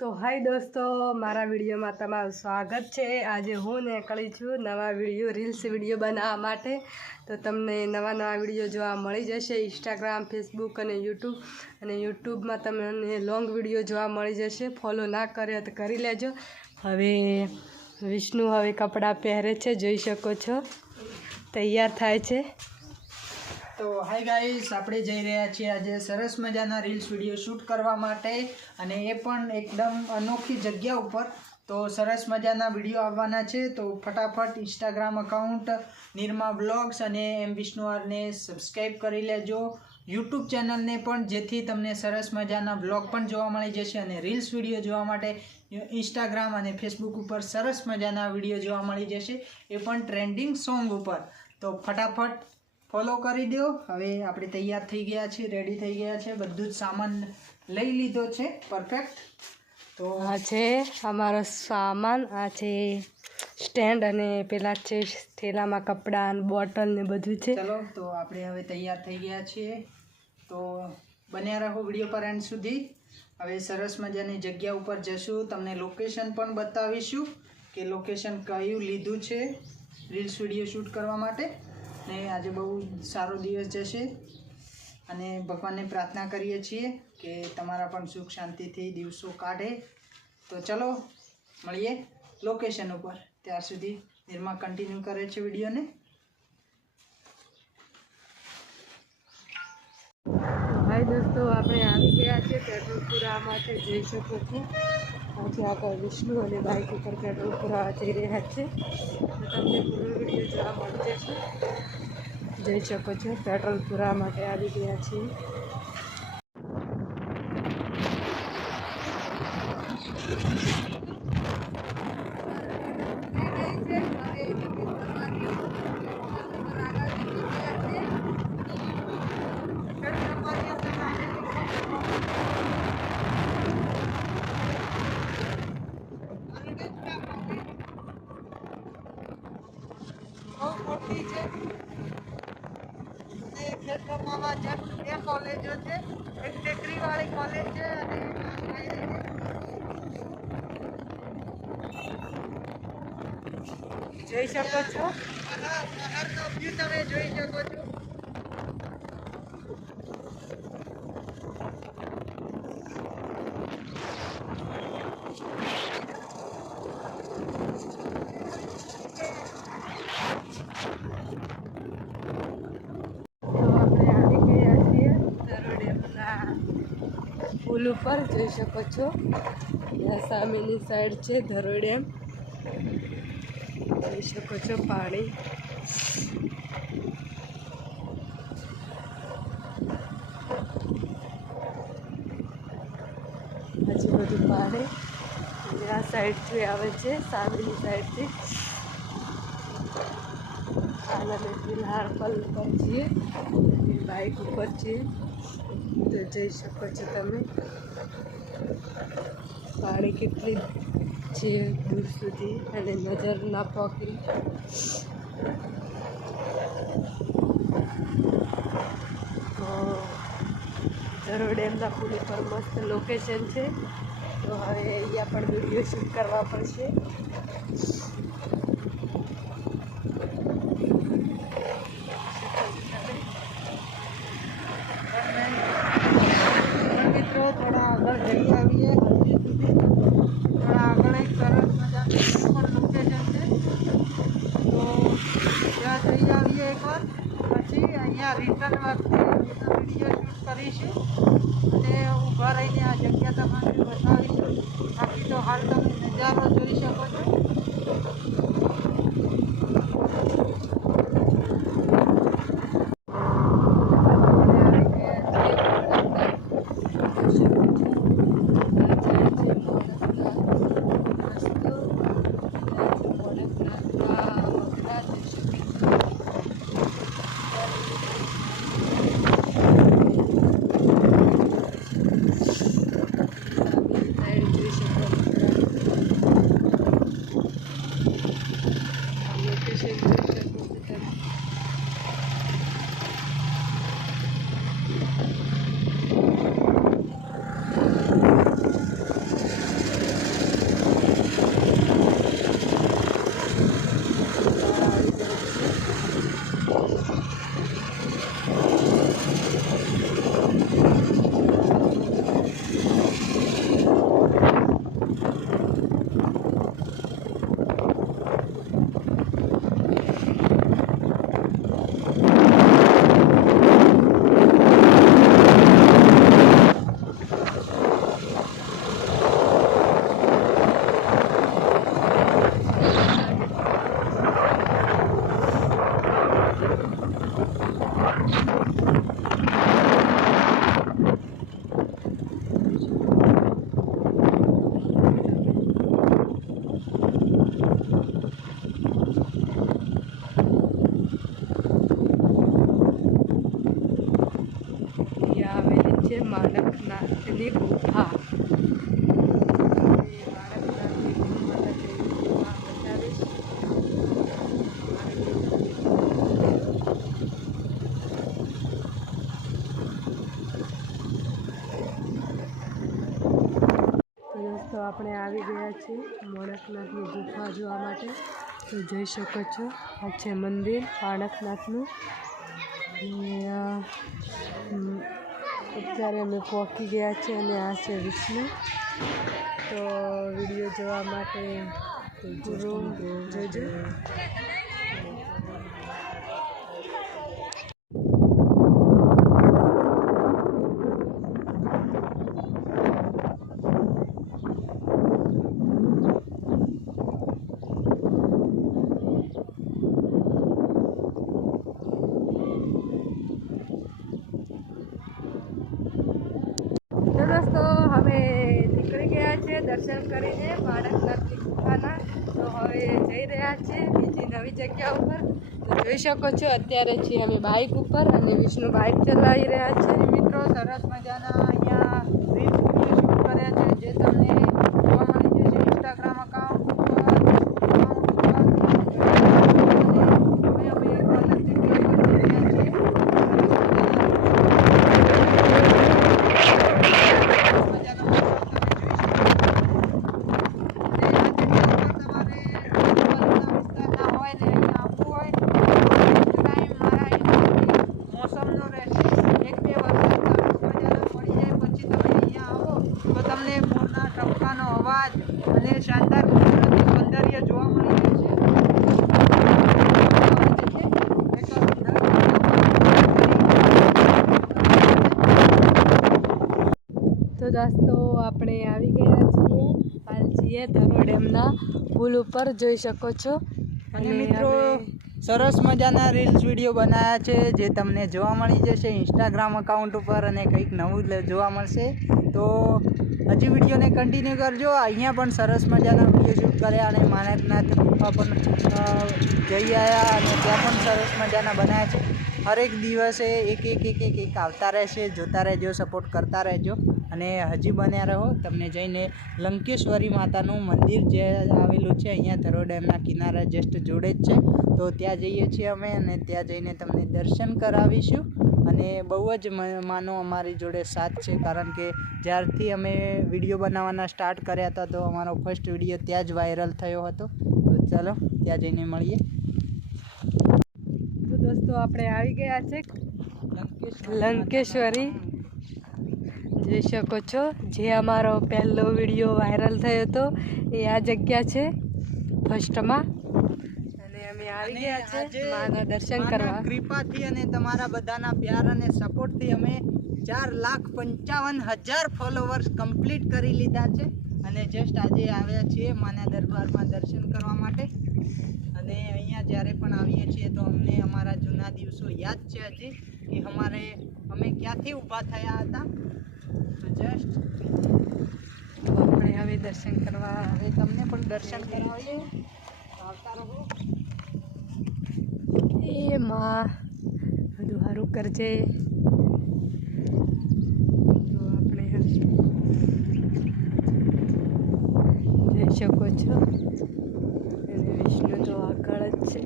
તો હાય દોસ્તો, મારા વિડીયોમાં તમારું સ્વાગત છે. આજે હું નીકળી છું નવા વીડિયો, રીલ્સ વીડિયો બનાવવા માટે. તો તમને નવા નવા વીડિયો જોવા મળી જશે. ઇન્સ્ટાગ્રામ ફેસબુક અને યુટ્યુબ અને યુટ્યુબમાં તમને લોંગ વીડિયો જોવા મળી જશે. ફોલો ના કર્યો તો કરી લેજો. હવે વિષ્ણુ હવે કપડાં પહેરે છે, જોઈ શકો છો. તૈયાર થાય છે. તો હાય ગાઈસ આપણે જઈ રહ્યા છીએ આજે સરસ મજાના રીલ્સ વીડિયો શૂટ કરવા માટે અને એ પણ એકદમ અનોખી જગ્યા ઉપર. તો સરસ મજાના વીડિયો આવવાના છે. તો ફટાફટ ઇન્સ્ટાગ્રામ અકાઉન્ટ નિર્મા બ્લોગ્સ અને એમ વિષ્ણુઆરને સબસ્ક્રાઈબ કરી લેજો. યુટ્યુબ ચેનલને પણ જેથી તમને સરસ મજાના બ્લોગ પણ જોવા મળી જશે અને રીલ્સ વીડિયો જોવા માટે ઇન્સ્ટાગ્રામ અને ફેસબુક ઉપર સરસ મજાના વીડિયો જોવા મળી જશે. એ પણ ટ્રેન્ડિંગ સોંગ ઉપર. તો ફટાફટ ફોલો કરી દો. હવે આપણે તૈયાર થઈ ગયા છીએ રેડી થઈ ગયા છે. બધું જ સામાન લઈ લીધો છે. પરફેક્ટ તો આ છે અમારો સામાન આ છે સ્ટેન્ડ અને પેલા છે થેલામાં કપડાં બોટલ ને બધું છે. ચલો તો આપણે હવે તૈયાર થઈ ગયા છીએ. તો બન્યા રહો વીડિયો પર એન્ડ સુધી. હવે સરસ મજાની જગ્યા ઉપર જશું. તમને લોકેશન પણ બતાવીશું કે લોકેશન કયું લીધું છે. રીલ્સ વીડિયો શૂટ કરવા માટે. ને આજે બહુ સારો દિવસ જશે. અને ભગવાનને પ્રાર્થના કરીએ છીએ કે તમારા પણ સુખ શાંતિથી દિવસો કાઢે. તો ચલો, મળીએ લોકેશન ઉપર. ત્યાર સુધી નિર્મા કન્ટિન્યુ કરે છે વિડીયોને. હાય દોસ્તો, આપણે આવી ગયા છીએ પેટ્રોલ પુરાવા માટે જઈ શકો છો આજે આગળ વિષ્ણુ અને બાઇક ઉપર પેટ્રોલ પુરાવા જઈ રહ્યા છે. તમને પૂરો વીડિયો જોવા મળી જશે. જઈ શકો છો પેટ્રોલ પુરાવા માટે આવી ગયા છીએ બહુ મોટી છે અને ખેતરમામાં જેમ બે કોલેજો છે એક ટેકરીવાળી કોલેજ છે અને જોઈ શકો છો. તમે જોઈ શકો છો પુલ ઉપર, જોઈ શકો છો. ત્યાં સામેની સાઈડ છે ધરોઈ ડેમ જોઈ શકો છો પાણી. હજી બધું પાણી અને આ સાઈડથી આવે છે, સામેની સાઈડથી. હાલ અમે ફિલહાલ પલ પર છીએ બાઇક ઉપર છીએ. તો જઈ શકો છો તમે. પાણી કેટલી છે દૂર સુધી અને નજર ના પકડી ધરો ડેમના પુલ ઉપર મસ્ત લોકેશન છે. તો હવે અહીંયા પણ વીડિયો શૂટ કરવા પડશે. મિત્રો, થોડા આગળ જઈ આવીએ થોડા આગળ એક સરસ મજાનું પણ લોકેશન છે તો ત્યાં જઈ આવીએ એકવાર પછી અહીંયા રિટર્ન વખતે વીડિયો શૂટ કરીશું અને ઊભા રહીને આ જગ્યા તમને બતાવીશું બાકી તો હાલ તમે નજારો આપણે આવી ગયા છીએ મોણકનાથની ગુફા જોવા માટે. તો જઈ શકો છો આ છે મંદિર પાણકનાથનું અત્યારે અમે પહોંચી ગયા છીએ અને આ છે વિષ્ણુ. તો વીડિયો જોવા માટે પૂરો જોજો તો દોસ્તો હવે નીકળી ગયા છે દર્શન કરીને બાળકનાથની ગુફાના તો હવે જઈ રહ્યા છે બીજી નવી જગ્યા ઉપર. જોઈ શકો છો, અત્યારે છીએ અમે બાઇક ઉપર અને વિષ્ણુ બાઇક ચલાવી રહ્યા છે. મિત્રો, સરસ મજાના અહીંયા રીલ્સ શૂટ કર્યા છે, જે તમને જોવા મળી જશે ઇન્સ્ટાગ્રામ અકાઉન્ટ ઉપર account ઉપર. અને હવે અમે એક અલગ જગ્યા પર જઈ રહ્યા છીએ. સરસ મજાનો માહોલ તમે જોઈ શકો છો. અને આ જગ્યા ઉપર તમારે આજુબાજુના વિસ્તારના હોય ને અહીંયા આવવું હોય તો ટાઈમ મારા અહીંયાથી મોસમનો રહેશે એક બે વરસાદ સરસ મજાનો પડી જાય પછી તમે અહીંયા આવો તો તમને મોરના ટપકાનો અવાજ અને શાનદાર કુદરતી સૌંદર્ય જોવા મળી રહેશે એક તો આપણે આવી ગયા છીએ હાલ છીએ ધરો ડેમના પુલ ઉપર જોઈ શકો છો. અને મિત્રો સરસ મજાના રીલ્સ વીડિયો બનાવ્યા છે જે તમને જોવા મળી જશે ઇન્સ્ટાગ્રામ અકાઉન્ટ ઉપર અને કંઈક નવું જોવા મળશે. તો હજી વિડીયોને કન્ટિન્યુ કરજો. અહીંયા પણ સરસ મજાના વીડિયો શૂટ કર્યા અને માનકનાથ ગુફા પણ જઈ આવ્યા અને ત્યાં પણ સરસ મજાના બનાવ્યા છે. હરેક દિવસે એક એક એક એક એક આવતા રહેશે, જોતા રહેજો સપોર્ટ કરતા રહેજો. અને હજી બન્યા રહો, તમને જઈને લંકેશ્વરી માતાનું મંદિર જે આવેલું છે, અહીંયા ધરો ડેમના કિનારા જસ્ટ જોડે જ છે. તો ત્યાં જઈએ છીએ અમે અને ત્યાં જઈને તમને દર્શન કરાવીશું. અને બહુ જ માનો અમારી જોડે સાથ છે, કારણ કે જ્યારથી અમે વીડિયો બનાવવાના સ્ટાર્ટ કર્યા હતા, તો અમારો ફર્સ્ટ વીડિયો ત્યાં જ વાયરલ થયો હતો. તો ચાલો, ત્યાં જઈને મળીએ. તો આપણે આવી ગયા છે લંકેશ્વરી. જોઈ શકો છો જે અમારો પહેલો વીડિયો વાયરલ થયો હતો એ આ જગ્યા છે ફર્સ્ટમાં. અને અમે આવી ગયા છે માના દર્શન કરવા. કૃપાથી અને તમારા બધાના પ્યાર અને સપોર્ટથી અમે ચાર લાખ પંચાવન હજાર ફોલોવર્સ કમ્પ્લીટ કરી લીધા છે. અને જસ્ટ આજે આવ્યા છીએ માના દરબારમાં દર્શન કરવા માટે. અને અહીંયા જ્યારે પણ આવીએ છીએ તો અમને અમારા જૂના દિવસો યાદ છે હજી કે અમારે, અમે ક્યાંથી ઊભા થયા હતા? તો જસ્ટ આપણે હવે દર્શન કરવા, હવે તમને પણ દર્શન કરાવીએ. આવતા રહો. એ માં, બધું સારું કરજે તો આપણે હવે જોઈ શકો છો અને વિષ્ણુ તો આગળ જ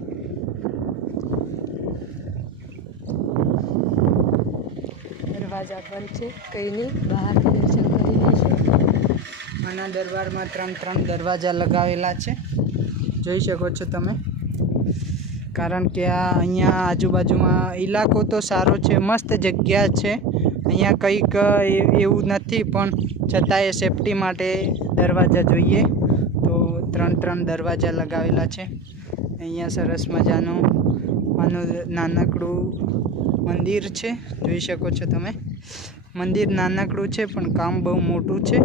છે દરવાજા બંધ છે, કંઈ નહીં બહારથી દર્શન કરી લઈશું. આના દરબારમાં ત્રણ ત્રણ દરવાજા લગાવેલા છે. જોઈ શકો છો તમે. કારણ કે આ અહીંયા આજુબાજુમાં ઇલાકો તો સારો છે, મસ્ત જગ્યા છે. અહીંયા કંઈક એવું નથી, પણ છતાંય સેફટી માટે દરવાજા જોઈએ. તો ત્રણ ત્રણ દરવાજા લગાવેલા છે. અહીંયા સરસ મજાનું, આનું નાનકડું મંદિર છે, જોઈ શકો છો તમે. મંદિર નાનકડું છે, પણ કામ બહુ મોટું છે.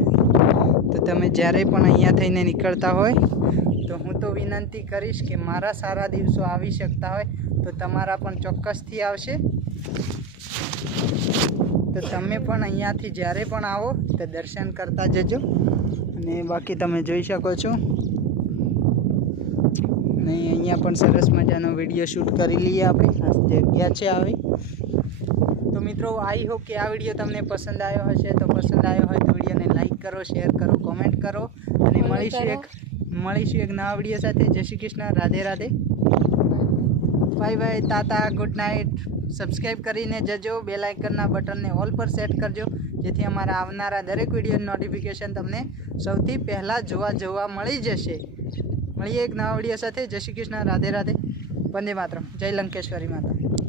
તો તમે જ્યારે પણ અહીંયા થઈને નીકળતા હોય, તો હું તો વિનંતી કરીશ કે મારા સારા દિવસો આવી શકતા હોય, તો તમારા પણ ચોક્કસથી આવશે. તો તમે પણ અહીંયાથી જ્યારે પણ આવો, તો દર્શન કરતા જજો. અને બાકી તમે જોઈ શકો છો. અને અહીંયા પણ સરસ મજાનો વીડિયો શૂટ કરી લઈએ આપણે. આ જગ્યા છે આવી. તો મિત્રો આઈ હોપ કે આ વીડિયો તમને પસંદ આવ્યો હશે. તો પસંદ આવ્યો હોય તો વિડીયોને લાઈક કરો શેર કરો કોમેન્ટ કરો. અને મળીશું એક મળીશું એક નવા વીડિયો સાથે. જય Shri Krishna. Radhe Radhe. Bye bye tata good night subscribe કરીને જજો. બે લાઇકનના બટનને ઓલ પર સેટ કરજો. જેથી અમારા આવનારા દરેક વીડિયો નોટિફિકેશન તમને સૌથી પહેલાં જોવા જોવા મળી જશે. મળીએ એક નવા વીડિયો સાથે. જય શ્રી કૃષ્ણ. રાધે રાધે. વંદે માત્ર જય લંકેશ્વરી માતા.